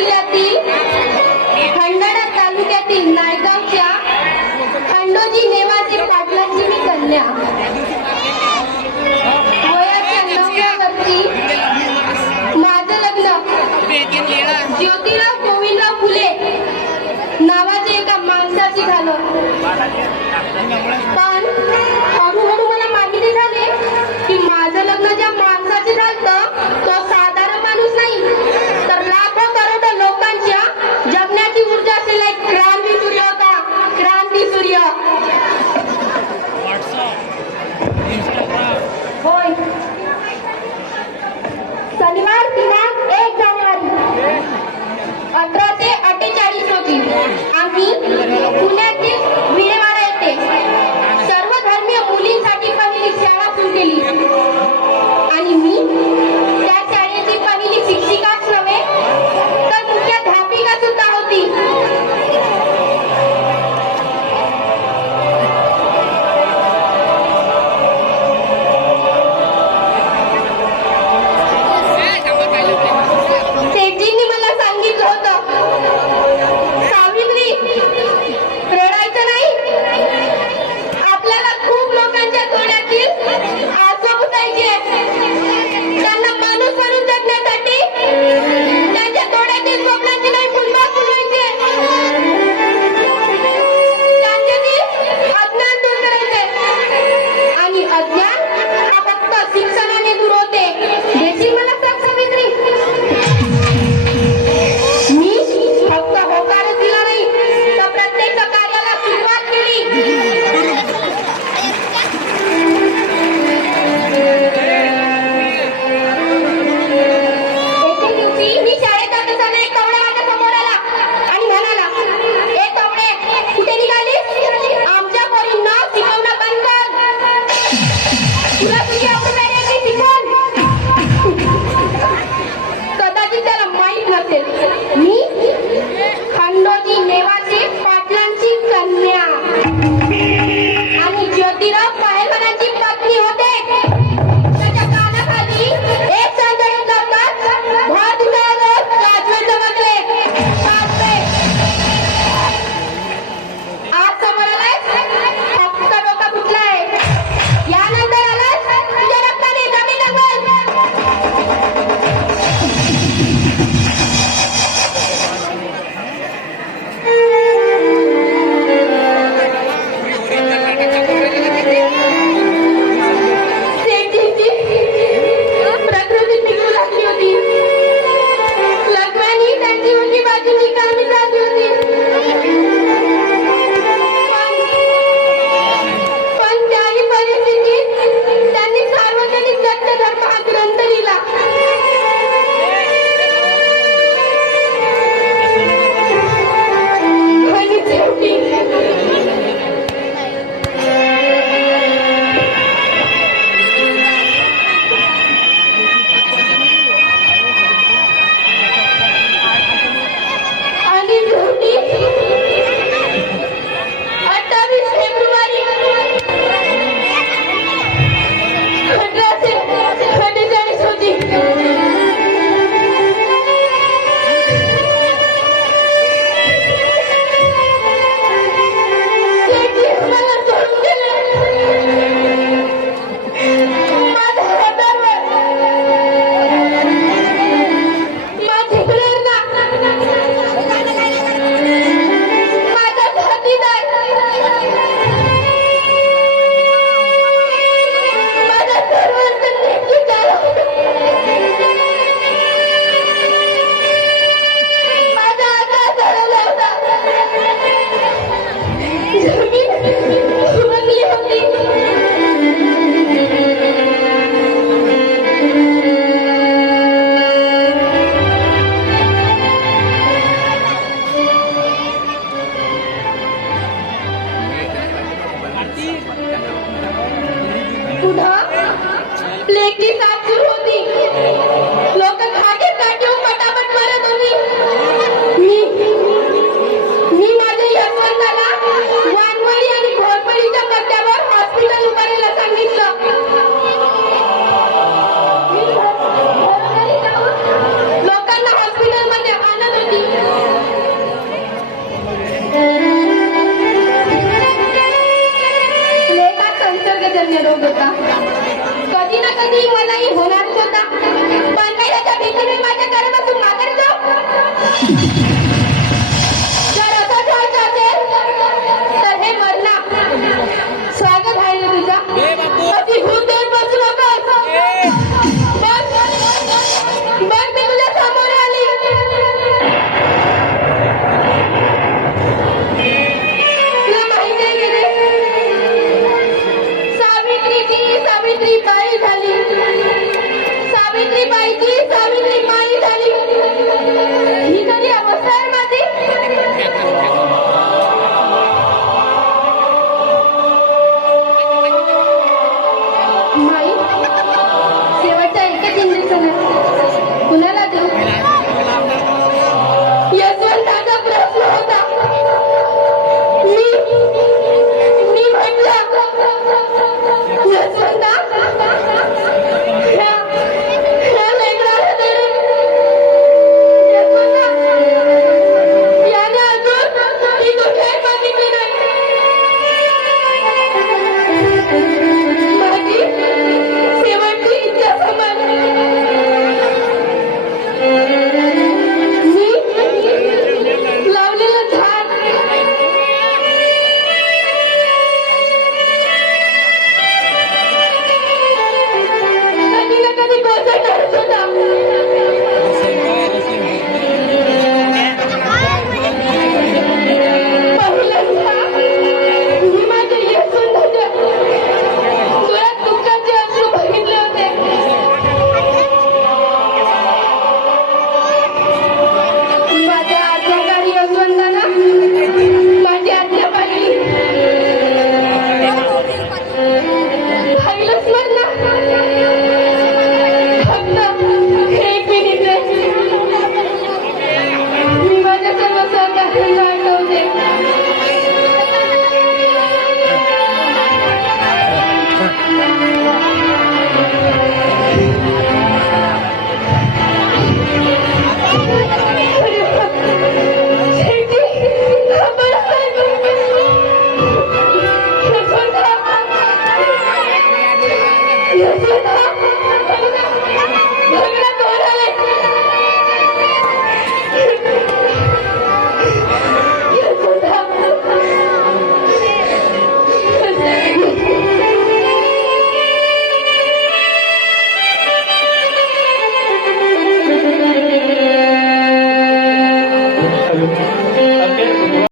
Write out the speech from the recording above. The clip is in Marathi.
जिल्ह्यातील खंडाळा तालुक्यातील नायगावच्या खंडोजी नेवाचे पाटलांची मी कन्या. वयाच्या नवव्या वर्षी माझं लग्न ज्योतिराव गोविंदराव फुले नावाचे एका माणसाची झालं. पण mí पुन्हा लेखी सासू लागत होता. कधी ना कधी मलाही होणारच होता. पण माझ्या कर्मातून सावित्रीबाई झाली. सावित्रीबाईची सावित्री माई झाली. ही कधी अवस्था आहे माझी माई एकच इंजेक्शन आहे